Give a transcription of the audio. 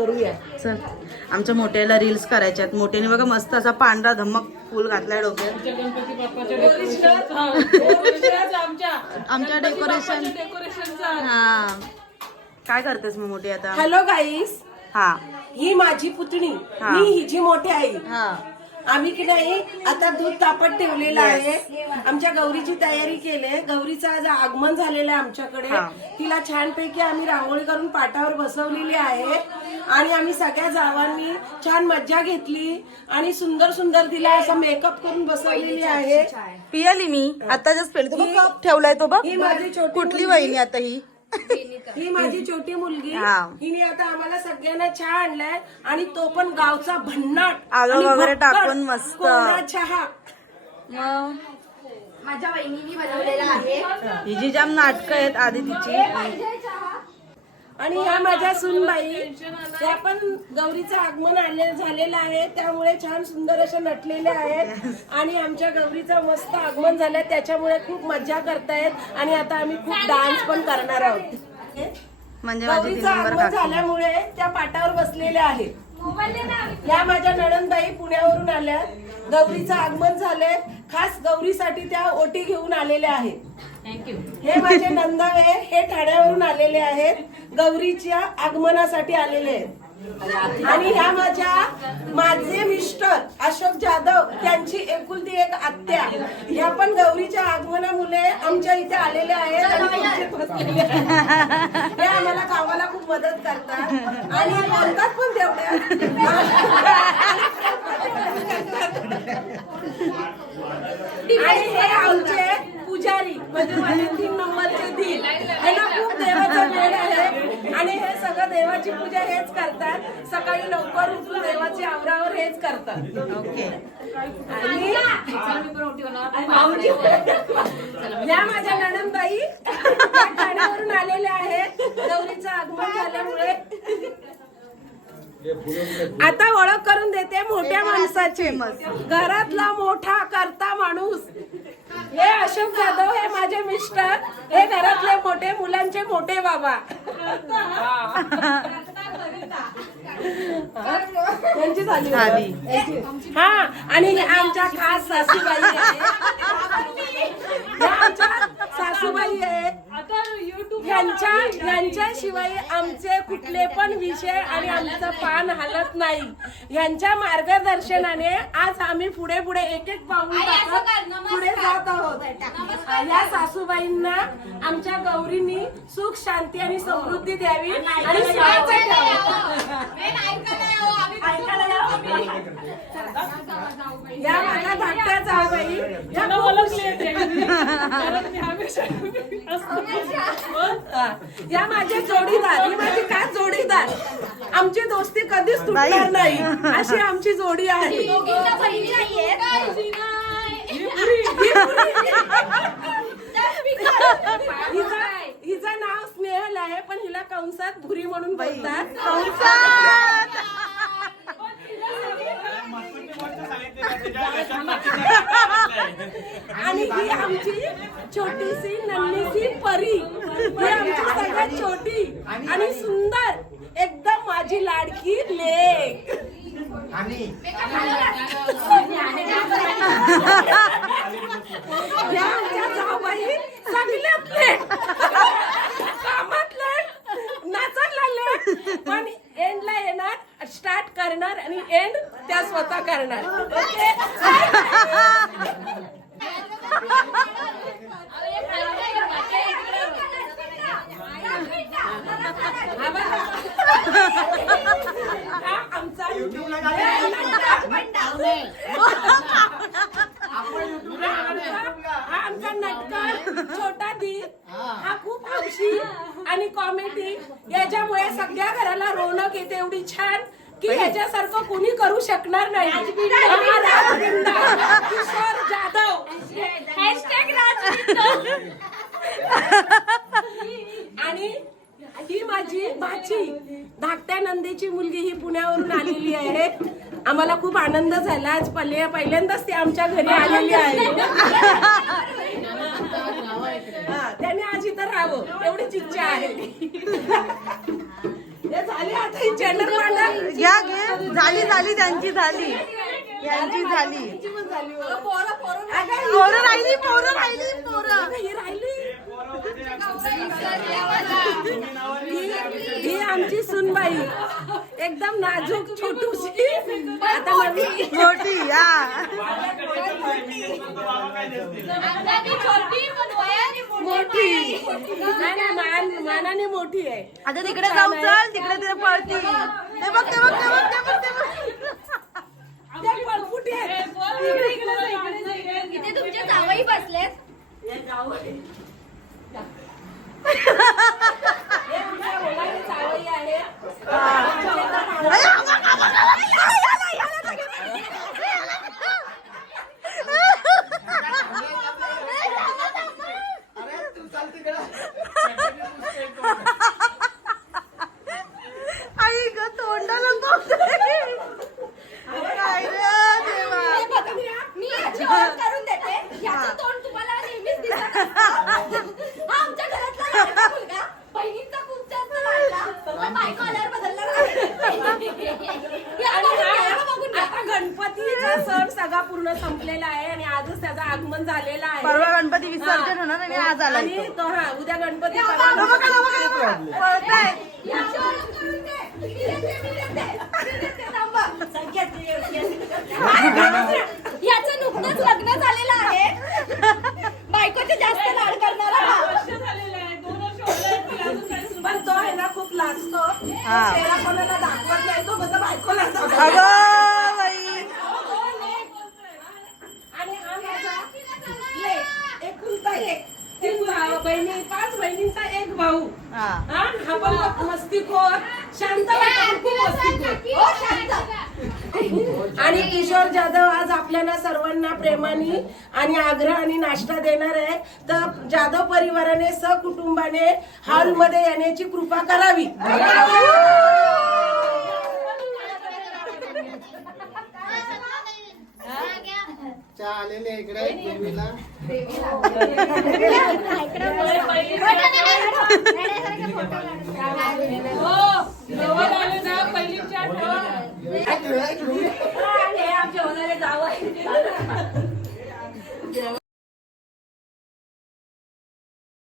करूया. चल आमच्या मोठ्याला रील्स करायच्यात. मोठ्याने बघा मस्त असा पांढरा धमक फुल घातलाय डोक्यात. आमच्या डेकोरेशन. हा काय करतेस मग मोठी आता? हॅलो गाईस, हा ही माझी पुतणी, हा. मी हिची मोठी आई. हा आम्ही की नाही आता दूध तापत ठेवलेलं आहे. आमच्या गौरीची तयारी केली. गौरीचं आज आगमन झालेलं आहे आमच्याकडे. तिला छानपैकी आम्ही रांगोळी करून पाटावर बसवलेली आहे आणि आम्ही सगळ्या जावांनी छान मज्जा घेतली आणि सुंदर सुंदर तिला असा मेकअप करून बसवलेली आहे. पियाली मी आता जस्ट पेली. तो कप ठेवलाय तो बघ. ही माझी छोटी कुठली वहिनी आता ही? ही माझी छोटी मुलगी. हा. हिने आता आम्हाला सगळ्यांना चहा आणलाय आणि तो पण गावचा भन्नाट आलं आणि वगैरे भक्कड टाकून मस्त. कोरा चहा. मग माझ्या वहिनीने बनवलेला आहे. ही जी जाम नाटकं आहेत आधी तिची. आणि ह्या माझ्या सुनबाई, त्या पण गौरीचं आगमन झालेलं आहे त्यामुळे छान सुंदर अशा नटलेल्या आहेत आणि आमच्या गौरीचं मस्त आगमन झालंय त्याच्यामुळे खूप मज्जा करतायत आणि आता आम्ही खूप डान्स पण करणार आहोत. म्हणजे माझी गौरीचं 3 नंबर आगमन काकी. झाल्यामुळे त्या पाटावर बसलेल्या आहेत. या माझ्या नणंदबाई पुण्यावरून आल्या. गौरीचं आगमन झालंय, खास गौरीसाठी त्या ओटी घेऊन आलेल्या आहेत. हे माझे नंदावे, हे ठाण्यावरून आलेले आहेत, गौरीच्या आगमनासाठी आलेले आहेत. आणि ह्या माझे मिस्टर अशोक जाधव, त्यांची एकुलती एक आत्या, ह्या पण गौरीच्या आगमनामुळे आमच्या इथे आलेल्या आहेत आणि खुर्चीत बसलेल्या आहेत. हे आम्हाला कामाला खूप मदत करतात आणि बोलतात पण तेवढ्या. आणि हे आमचे पुजारी म्हणजे माझे 3 नंबरचे दीर. यांना खूप देवाचा वेळ आहे आणि हे सगळं देवाची पूजा हेच करतात. सकाळी लवकर उठून देवाची आवरावर हेच करतात. ओके. आणि या माझ्या नणंदबाई त्या ठाण्यावरून आलेल्या आहेत गौरीचं आगमन झाल्यामुळे. आता ओळख करून देते मोठ्या माणसाची. घरातला मोठा करता माणूस हे अशोक जाधव, हे माझे मिस्टर, हे घरातले मोठे मुलांचे मोठे बाबा. त्यांची झाली हा. आणि आमच्या खास सासूबाई आहेत. ह्या आमच्या सासूबाई आहेत. यांच्याशिवाय आमचे कुठले पण विषय आणि आमचं पान हलत नाही. यांच्या मार्गदर्शनाने आज आम्ही पुढे पुढे एक एक पाऊल टाकत पुढे जात आहोत. या सासूबाईंना आमच्या गौरींनी सुख, शांती आणि समृद्धी द्यावी आणि सुखाचं ठेवावं. या माझ्या धाकट्या जाऊबाई, या माझे जोडीदार, ही माझी काय जोडीदार. आमची दोस्ती कधीच तुटणार नाही अशी आमची जोडी आहे. हिचं नाव स्नेहल आहे पण हिला कंसात भुरी म्हणून बोलतात. आणि ही आमची छोटीशी नन्हीशी परी, ही आमची सगळ्यात छोटी आणि सुंदर एकदम माझी लाडकी लेक. या आमच्या जाऊबाई सगळ्या प्लेट कामातले नाचायला लागले पण एंडला येणार, स्टार्ट करणार आणि एंड त्या स्वतः करणार. ओके. हा आमचा आमचा नटकर छोटा दी, हा खूप हौशी आणि कॉमेडी. याच्यामुळे सगळ्या घराला रौनक येते एवढी छान की ह्याच्यासारखं कोणी करू शकणार नाही. किशोर जाधव आणि ही माझी भाची धाकट्या नंदेची मुलगी, ही पुण्यावरून आलेली आहे. आम्हाला खूप आनंद झाला. आज पहिल्यांदाच ती आमच्या घरी आलेली आहे. त्याने आज इथं राहावं एवढीच इच्छा आहे. हे झाली आता ही जनरल घ्या घे झाली झाली त्यांची झाली यांची झाली पोरं राहिली पोरं राहिली पोरं ही आमची सुनबाई एकदम नाजूक छोटूशी आता मोठी हा मोठी मानाने मोठी आहे. आता तिकडे जाऊ चल तिकडे तिला पळती ते बघ ते बघ ते बघ ते बघ ते बघ त्या पळपुटी आहेत. इथे तुमचे जावई बसलेत. हे आमच्या मुलाचे जावई आहेत. आई ग तोंडाला काय रे देवा मी याची ओळख करून देते. याचं तोंड तुम्हाला नेहमीच दिसत असतं. हा आमच्या घरातला लाडका मुलगा. बहिणींचा खूप जास्त लाडला. पण बायको आल्यावर बदलला नाही. या बघून घ्या. आता गणपतीचा सण सगळा पूर्ण संपलेला आहे आणि आजच त्याचं आगमन झालेलं आहे. परवा गणपती विसर्जन होणार आणि आज आला आणि तो उद्या गणपती पळताय याची ओळख करून दे. मी देते. थांबा. याचं नुकतंच लग्न झालेलं आहे. बायकोचे जास्त लाड करणारा हा. पण तो आहे ना खूप लाजतो. चेहरा कोणाला दाखवत नाही. तो फक्त बायकोला दाखवतो. अगं बाई आणि हा माझा लेक, एकुलता एक. 3 बहिणी, 5 बहिणींचा एक भाऊ. हा हा पण मस्तीखोर, शांत वाटतो, पण खूप मस्तीखोर. हो, शांत. आणि किशोर जाधव आज आपल्याला सर्वांना प्रेमाने आणि आग्रह आणि नाश्ता देणार आहे. तर जाधव परिवाराने सहकुटुंबाने हॉलमध्ये येण्याची कृपा करावी. आलेले इकडे देवीला इकडं